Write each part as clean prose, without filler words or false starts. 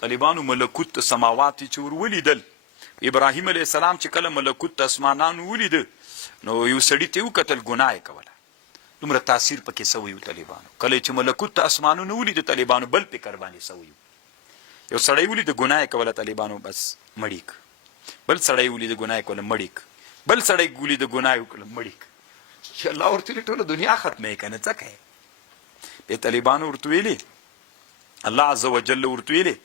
طالبانو ملکوت سماوات چې ور ولیدل، ابراهیم علیه السلام چې کله ملکوت اسمانانو ولیده نو یو سړي ته وکتل ګناه یې کوله، دومره تاثیر پکې سوی و طالبانو. کله چې ملکوت اسمانونو ولیده طالبانو بل فکر باندې سوی و. یو سړی ولیده ګناه یې کوله طالبانو، بس مړیک. بل سړی ولیده ګناه یې کوله مړیک. بل سړی ولیده ګناه یې کوله مړیک. چې الله ورته ویلي ټوله دنیا ختمه یې که نه څه کوې. بیا طالبانو ورته ویلي، الله عز وجل ورته ویلي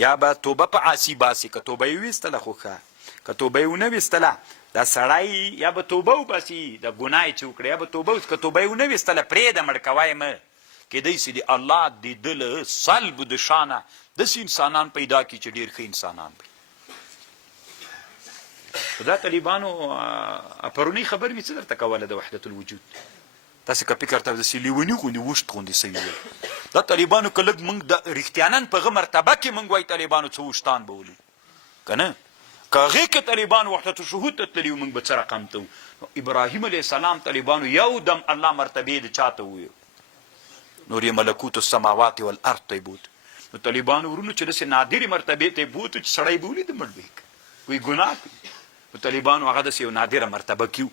یا به توبه په عاصي باسي، که توبه یې ویستله خو ښه، که توبه یې ونه ویستله دا سړی یا به توبه وباسي د ګناه یې چې وکړه، یا به توبه که توبه یې ونه ویستله پرېږده مړ کوه یې مه. کیدای شي د الله د ده له صلب د شانه داسې انسانان پیدا کړي چې ډېر ښه انسانان وي. خو دا طالبانو پرونی خبر مې څه درته کوله د وحدت الوجود، تاسې که فکر ته داسې لیوني غوندې وشت غوندې سوي وی. دا طالبانو که لږ موږ د رښتیانن په هغه مرتبه کې موږ وایي طالبانو څه وشتان به ولو که نه، که هغې کې طالبانو وحدت الشهود ته تللي وو موږ به څه رقم ته وو. ابراهیم علیه السلام طالبانو یو دم الله مرتبې د چا ته وویو، نور یې ملکوت السماوات والارض ته یې بوت. نو طالبانو ورونو چې داسې نادرې مرتبې ته یې بوتو چې سړی به ولیده مړ به یې وایي ګناه کوي. نو طالبانو هغه داسې یو نادره مرتبه کې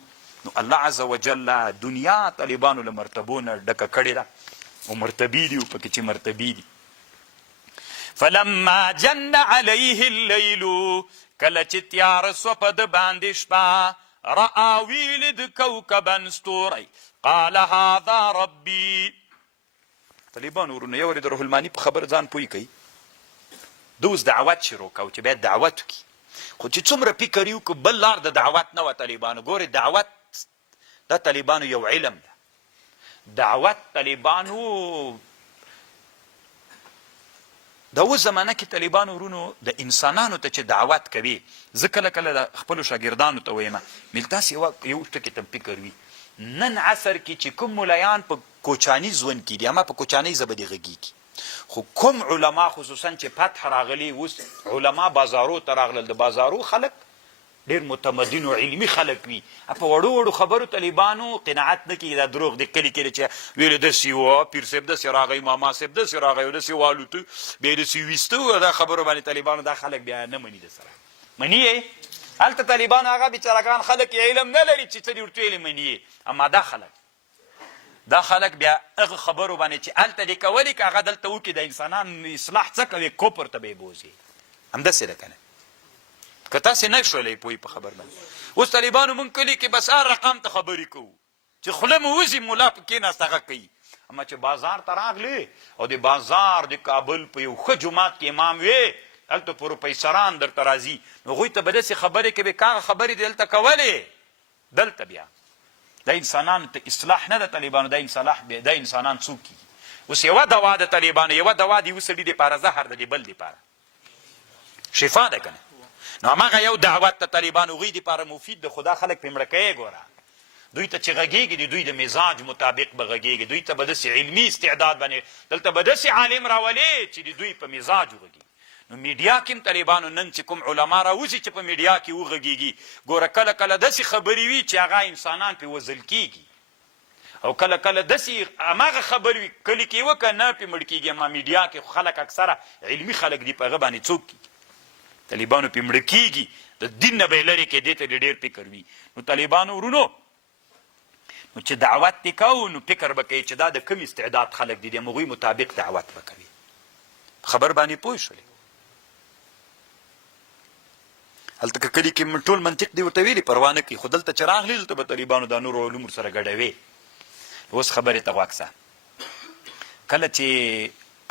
نو الله عز وجل دنیا طالبانو له مرتبو نه ډکه کړې ده او مرتبې دي او پکې چې مرتبې دي. فلما جن علیه اللیل، کله چې تیاره سوه په ده باندې شپه، رأى ویلید کوکبا ستوری، قال هذا ربي. طالبانو ورونه یو وارې د روح الماني په خبر ځان پوه کوي، ده اوس دعوت شروع کو چې باید دعوت وکړي. خو چې څومره فکر یې وکړو بل لار د دعوت نه وه طالبانو. ګورې دعوت دا طالبانو یو علم ده. دعوت طالبانو د اوس زمانه کې طالبانو ورونو د انسانانو ته چې دعوت کوي، زه کله کله د خپلو شاګردانو ته وایم مل تاسې یو ټکي ته فکر وي، نن عصر کې چې کوم ملایان په کوچاني ژوند کې دي، اما په کوچانۍ ژبه دې غږېږي، خو کوم علما خصوصا چې فتح راغلي اوس علما بازارو ته راغلل، د بازارو خلک ډېر متمدن او علمي خلک وي، په وړو وړو خبرو طالبانو قناعت نه کېږي. دا دروغ دی کلي کې چې ویلې داسې وه، پیر صاحب داسې راغی، ماما صاحب داسې راغی او داسې والوته بیا یې داسې ویسته، دا خبرو باندې طالبانو دا خلک بیا نه مني. د سره مني یې هلته طالبانو هغه بېچارهګان خلک یې علم نه لري چې څه دې ورته ویلې مني یې، اما دا خلک بیا هغه خبرو باندې چې هلته دې کولې که هغه دلته وکړي د انسانان اصلاح څه کوي، کفر ته به یې بوځي. همداسې ده که نه، که تاسې نه شولی پوهې په خبر باندې. اوس طالبانو مونږ کلي کې بس هر رقم ته خبرې کوو چې خوله مو وځي ملا په کېناست هغه کوي، اما چې بازار ته راغلې او د بازار د کابل په یو ښه جومات کې امام وې، هلته پروفیسران درته راځي، نو هغوی ته به داسې خبرې کوي که هغه خبرې دې دلته کولې، دلته بیا دا انسانانو ته اصلاح نه ده طالبانو، دا انسانان څوک کېږي. اوس یوه دوا د طالبانو، یوه دوا د یو سړي دپاره زهر ده، د بل دپاره شفا ده که نه. نو هماغه یو دعوت د طالبانو هغوی دپاره مفید ده، خو دا خلک پرې مړه کوي. ګوره دوی ته چې غږېږي د دوی د مزاج مطابق به غږېږي، دوی ته به داسې علمي استعداد باندې دلته به داسې عالم راولې چې د دوی په مزاج وغږېږي. نو میډیا کې هم طالبانو نن چې کوم علما راوځي چې په میډیا کې وغږېږي، ګوره کله کله داسې خبرې وي چې هغه انسانان پرې وژل کېږي، او کله کله داسې هماغه خبرې وي کلي کې وکړه نه پرې مړ کېږي، اما میډیا کې خلک اکثره علمي خلک دي په هغه باندې څوک کېږي، طالبانو پرې مړه کېږي، د دین نه به یې لرې کې دې ته ډېر فکر وي. نو طالبانو ورونو نو چې دعوت دې کوو نو فکر به کوي چې دا د کوم استعداد خلک دي، د هغوی مطابق دعوت به کوي. خبر باندې پوه شولې؟ هلته که کلي کې ټول منطق دی ورته ویلي پروا نه کوي، خو دلته چې راغلي دلته به طالبانو دا نورو علوم ورسره ګډوي. اوس خبرې ته غوږ شه. کله چې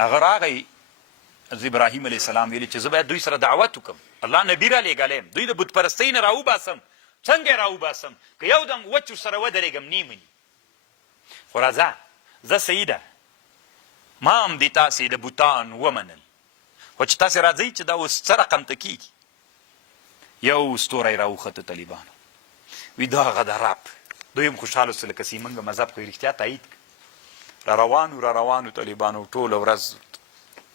هغه راغی ابراهیم علیه السلام ویلي چې زه باید دوی سره دعوت وکړم، الله نبي را لېږلی، دوی د بت پرستۍ نه راوباسم، څنګه یې راوباسم که یو دم وچ ورسره ودرېږم نه مني. خو راځه زه صحیح ده ما هم دې تاسې د بوتان ومنل، خو چې تاسې راځئ چې دا اوس څه رقم ته کېږي. یو ستوری راوخته طالبانو، وي دا هغه د رب. دوی هم خوشحاله سول لکه زمونږ مذهب خو یې رښتیا تایید را روانو طالبانو ټوله ورځ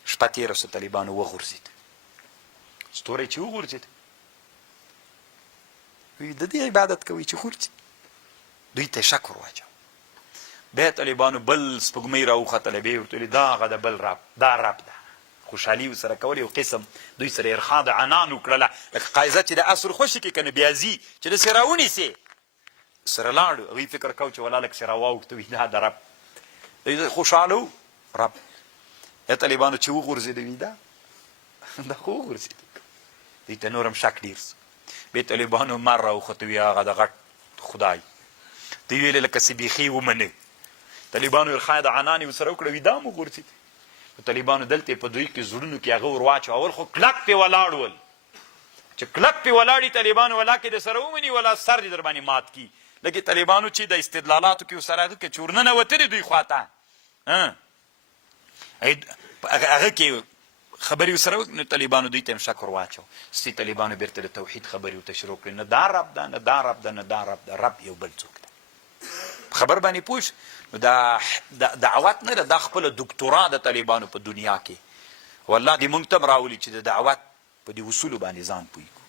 شپه تېره سوه، طالبانو وغورځېد. ستوری چې وغورځېد وی د دې عبادت کوي چې غورځي، دوی ته شک ور واچو. بیا طالبانو بل سپوږمۍ راوختله، بیا یې ورته ویلي دا هغه د بل رب، دا رب ده، خوشحالي ورسره کول یو قسم دوی سره ارخا د عنان وکړله لکه قایزه چې د عصر خوشي کې که نه بیا ځي چې داسې راونیسې سره لاړو هغوی فکر کو چې ولا لکه سې راواوښته وي دا د رب دوی خوشحاله وو رب طالبانو چې وغورځېده وي دا خو وغورځېده دوی ته نور هم شک ډېر سو بیا طالبانو مر راوخته وي هغه د غټ خدای دوی ویلې لکه چې بیخي ومنه طالبانو ارخا د عنان یې ورسره وکړه وي دا هم وغورځېد طالبانو دلته په دوی کې زړونو کې هغه ور واچول خو کلک پې ولاړ ول چې کلک پې ولاړي طالبانو ولا کې د سره ومني ولا سر دې در باندې مات کي لکه طالبانو چې د استدلالاتو کې ورسره هغه کې چورننه وتلې دوی خواته هغه کې خبرې ورسره وکړي نو طالبانو دوی ته هم شک ور واچو ستې طالبانو بیرته د توحید خبرې ورته شروع کړې نه دا رب ده نه دا رب ده نه دا رب ده رب یو بل څوک ده خبر باندې پوه نو دا دعوت نه ده دا خپله دکتورا د طالبانو په دنیا کې والله دې موږ ته هم راولي چې د دعوت په دې اصولو باندې ځان پوه کړو